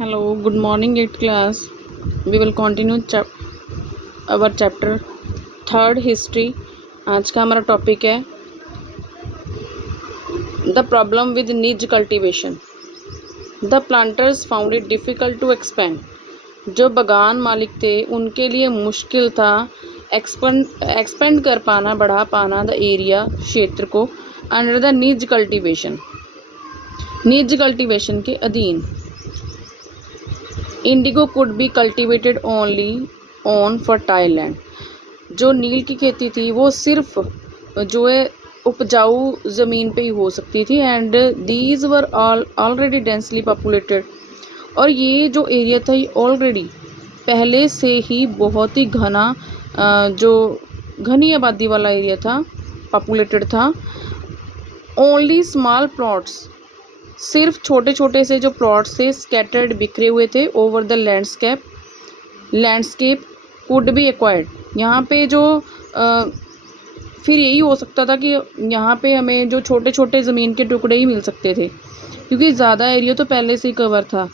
Hello, good morning, 8th class. We will continue our chapter third history. आज का हमारा topic है the problem with निज cultivation. The planters found it difficult to expand. जो बागान मालिक थे उनके लिए मुश्किल था एक्सपेंड कर पाना, बढ़ा पाना द एरिया, क्षेत्र को अंडर द निज कल्टीवेशन, निज कल्टीवेशन के अधीन. Indigo could be cultivated only on fertile land. जो नील की खेती थी वो सिर्फ जो है उपजाऊ ज़मीन पे ही हो सकती थी. And these were already densely populated. और ये जो एरिया था ये ऑलरेडी पहले से ही बहुत ही घना जो घनी आबादी वाला एरिया था, पॉपुलेटेड था. ओनली स्मॉल प्लॉट्स, सिर्फ छोटे छोटे से जो प्लॉट्स थे स्कैटर्ड, बिखरे हुए थे over the landscape could be acquired. यहाँ पे जो फिर यही हो सकता था कि यहाँ पे हमें जो छोटे छोटे ज़मीन के टुकड़े ही मिल सकते थे क्योंकि ज़्यादा एरिया तो पहले से ही कवर था.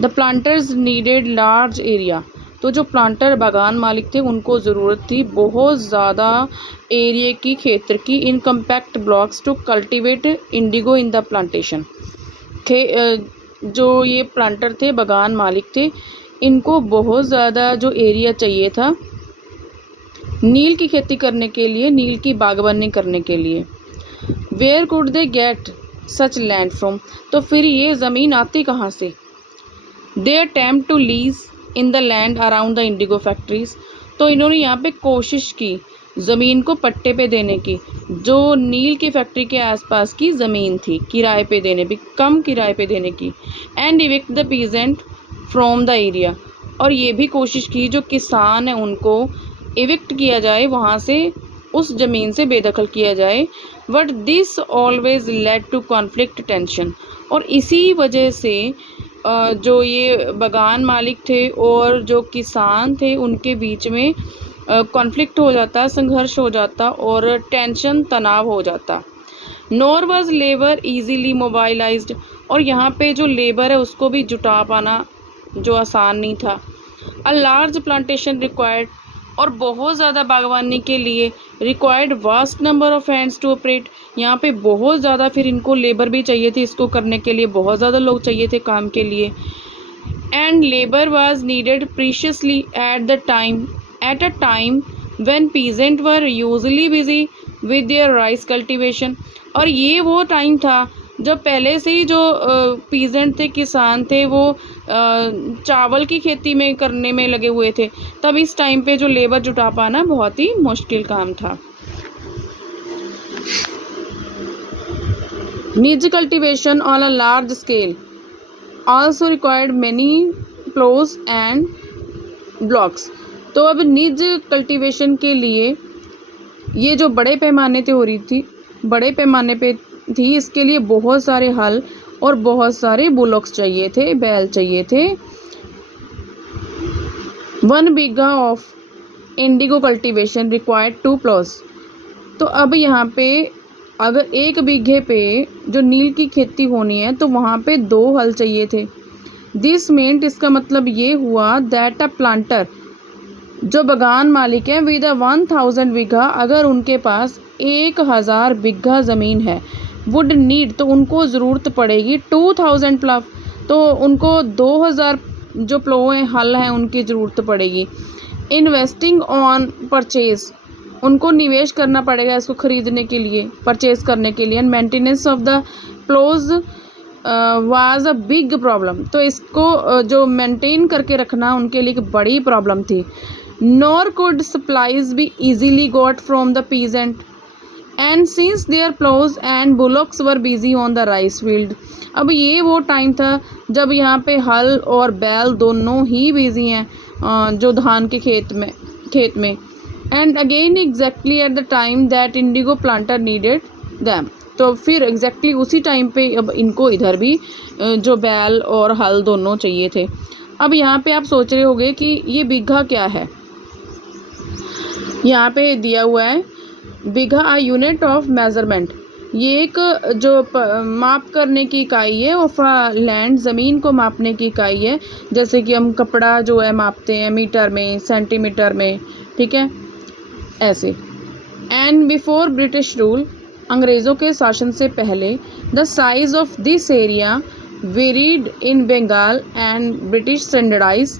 The planters needed large area. तो जो प्लांटर बागान मालिक थे उनको ज़रूरत थी बहुत ज़्यादा एरिया की, क्षेत्र की, in compact blocks to cultivate indigo in the plantation. जो ये प्लांटर थे, बागान मालिक थे, इनको बहुत ज़्यादा जो एरिया चाहिए था नील की खेती करने के लिए, नील की बागवानी करने के लिए. Where could they get such land from. तो फिर ये ज़मीन आती कहाँ से? They attempt to lease in the land around the indigo factories. तो इन्होंने यहाँ पे कोशिश की ज़मीन को पट्टे पे देने की, जो नील की फैक्ट्री के आसपास की ज़मीन थी, किराए पे देने भी, कम किराए पे देने की. And evict the peasant from the area. और ये भी कोशिश की जो किसान हैं उनको इविक्ट किया जाए, वहाँ से, उस ज़मीन से बेदखल किया जाए. But this always led to conflict, tension. और इसी वजह से जो ये बागान मालिक थे और जो किसान थे उनके बीच में कॉन्फ्लिक्ट हो जाता, संघर्ष हो जाता और टेंशन, तनाव हो जाता. Nor was labour easily mobilised. और यहाँ पे जो लेबर है उसको भी जुटा पाना जो आसान नहीं था. A large plantation required. और बहुत ज़्यादा बागवानी के लिए required vast number of hands to operate. यहाँ पे बहुत ज़्यादा फिर इनको लेबर भी चाहिए थी, इसको करने के लिए बहुत ज़्यादा लोग चाहिए थे काम के लिए. And labour was needed preciously at a time when peasant were usually busy with their rice cultivation. और ये वो टाइम था जब पहले से ही जो पीजेंट थे, किसान थे, वो चावल की खेती में करने में लगे हुए थे. तब इस टाइम पे जो लेबर जुटा पाना बहुत ही मुश्किल काम था. निज cultivation on a large scale also required many plows and blocks. तो अब निज कल्टीवेशन के लिए ये जो बड़े पैमाने पे हो रही थी, बड़े पैमाने पे थी, इसके लिए बहुत सारे हल और बहुत सारे बुलॉक्स चाहिए थे, बैल चाहिए थे. 1 bigha of indigo cultivation required 2 plows. तो अब यहाँ पे अगर 1 बीघे पे जो नील की खेती होनी है तो वहाँ पे 2 हल चाहिए थे. दिस मीन्ट, इसका मतलब ये हुआ दैट अ प्लांटर, जो बागान मालिक है, विद 1000 बीघा, अगर उनके पास 1000 बीघा ज़मीन है, वुड नीड, तो उनको ज़रूरत पड़ेगी 2000 प्लव. तो उनको 2000 जो प्लो हैं, हल हैं, उनकी ज़रूरत पड़ेगी. इन्वेस्टिंग ऑन परचेज, उनको निवेश करना पड़ेगा इसको ख़रीदने के लिए, परचेज़ करने के लिए. And maintenance of the ploughs was a big problem. तो इसको जो मेंटेन करके रखना उनके लिए एक बड़ी प्रॉब्लम थी. Nor could supplies be easily got from the peasant and since their ploughs and bullocks were busy on the rice field. अब ये वो टाइम था जब यहाँ पे हल और बैल दोनों ही बिजी हैं जो धान के खेत में. And again exactly at the time that Indigo planter needed them. तो फिर एग्जैक्टली उसी टाइम पे अब इनको इधर भी जो बैल और हल दोनों चाहिए थे. अब यहाँ पे आप सोच रहे होंगे कि ये बीघा क्या है. यहाँ पे दिया हुआ है बीघा, अ यूनिट ऑफ मेजरमेंट. ये एक जो माप करने की इकाई है ऑफ लैंड, ज़मीन को मापने की इकाई है। जैसे कि हम कपड़ा जो है मापते हैं मीटर में, सेंटीमीटर में, ठीक है, ऐसे। एंड बिफोर ब्रिटिश रूल, अंग्रेज़ों के शासन से पहले, the size of this area varied in Bengal and British standardise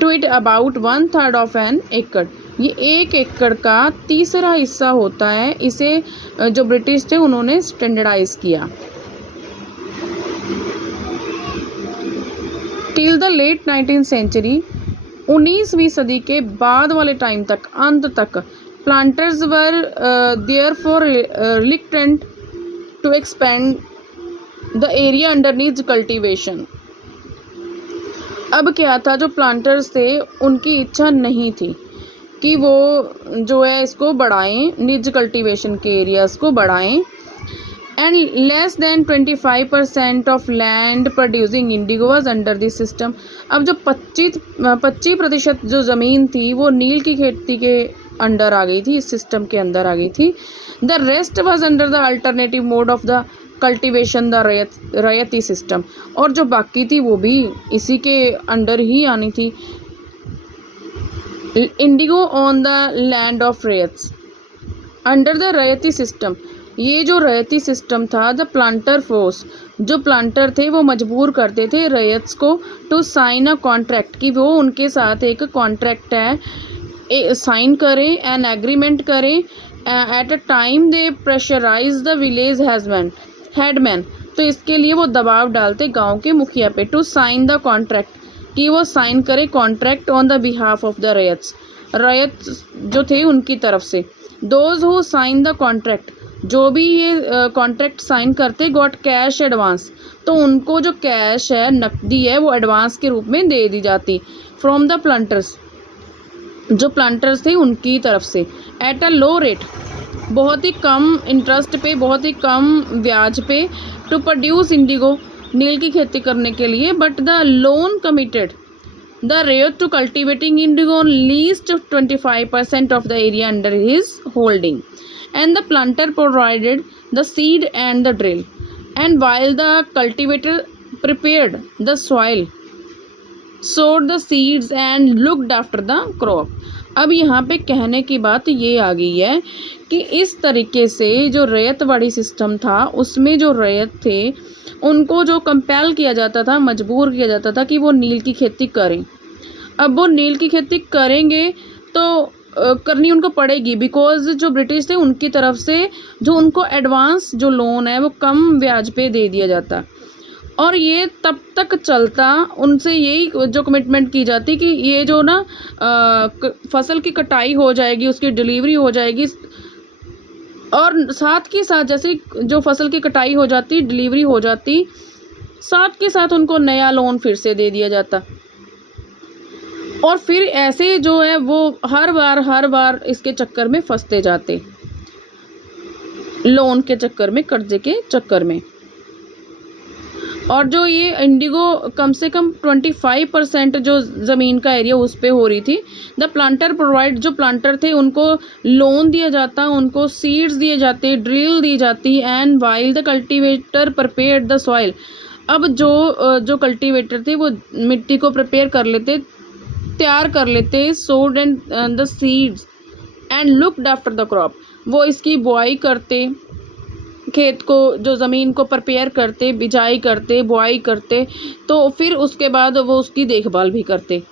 to it about 1/3 of an acre. ये 1 एकड़ का तीसरा हिस्सा होता है। इसे जो ब्रिटिश थे उन्होंने स्टैंडर्डाइज किया। Till the late 19th century, 19वीं सदी के बाद वाले टाइम तक, अंत तक, planters were therefore reluctant to expand the area underneath cultivation. अब क्या था, जो प्लांटर्स थे उनकी इच्छा नहीं थी कि वो जो है इसको बढ़ाएं, निज कल्टीवेशन के एरियाज को बढ़ाएं। And less than 25% of land producing Indigo was under this system. अब जो 25% जो ज़मीन थी वो नील की खेती के अंडर आ गई थी, इस सिस्टम के अंदर आ गई थी। The rest was under the alternative mode of the cultivation, the raiyati system. और जो बाकी थी वो भी इसी के अंडर ही आनी थी। Indigo on the land of raiyats under the raiyati system. ये जो रैयती सिस्टम था, द प्लांटर फोर्स, जो प्लांटर थे वो मजबूर करते थे रैयत्स को टू साइन अ कॉन्ट्रैक्ट, कि वो उनके साथ एक कॉन्ट्रैक्ट है साइन करें, एन एग्रीमेंट करें। At a time they pressurise the village headman, तो इसके लिए वो दबाव डालते गांव के मुखिया पे, टू साइन द कॉन्ट्रैक्ट, कि वो साइन करे contract on the behalf of the raiyats, raiyat जो थे उनकी तरफ से। Those who sign the contract, जो भी ये कॉन्ट्रैक्ट साइन करते, गॉट कैश एडवांस, तो उनको जो कैश है, नकदी है, वो एडवांस के रूप में दे दी जाती फ्रॉम द प्लांटर्स, जो प्लांटर्स थे उनकी तरफ से। एट अ लो रेट, बहुत ही कम इंटरेस्ट पे, बहुत ही कम ब्याज पे, टू प्रोड्यूस इंडिगो, नील की खेती करने के लिए। But the loan committed the raiyat to cultivating indigo on least 25% of the area under his holding, and the planter provided the seed and the drill, and while the cultivator prepared the soil, sowed the seeds and looked after the crop। अब यहाँ पे कहने की बात ये आ गई है कि इस तरीके से जो रैयतवाड़ी सिस्टम था, उसमें जो रैयत थे उनको जो कंपेल किया जाता था, मजबूर किया जाता था कि वो नील की खेती करें। अब वो नील की खेती करेंगे तो करनी उनको पड़ेगी, बिकॉज जो ब्रिटिश थे उनकी तरफ से जो उनको एडवांस जो लोन है वो कम ब्याज पे दे दिया जाता, और ये तब तक चलता। उनसे यही जो कमिटमेंट की जाती कि ये जो ना फसल की कटाई हो जाएगी, उसकी डिलीवरी हो जाएगी, और साथ के साथ जैसे जो फसल की कटाई हो जाती, डिलीवरी हो जाती, साथ के साथ उनको नया लोन फिर से दे दिया जाता। और फिर ऐसे जो है वो हर बार इसके चक्कर में फंसते जाते, लोन के चक्कर में, कर्जे के चक्कर में। और जो ये इंडिगो कम से कम 25% जो ज़मीन का एरिया उस पे हो रही थी। द प्लांटर प्रोवाइड, जो प्लांटर थे उनको लोन दिया जाता, उनको सीड्स दिए जाते, ड्रिल दी जाती, and while the cultivator prepared the soil. अब जो कल्टीवेटर थे वो मिट्टी को प्रिपेयर कर लेते, तैयार कर लेते, सोड and the seeds and looked after the crop, वो इसकी बुआई करते, खेत को, जो ज़मीन को प्रिपेयर करते, बिजाई करते, बुआई करते, तो फिर उसके बाद वो उसकी देखभाल भी करते।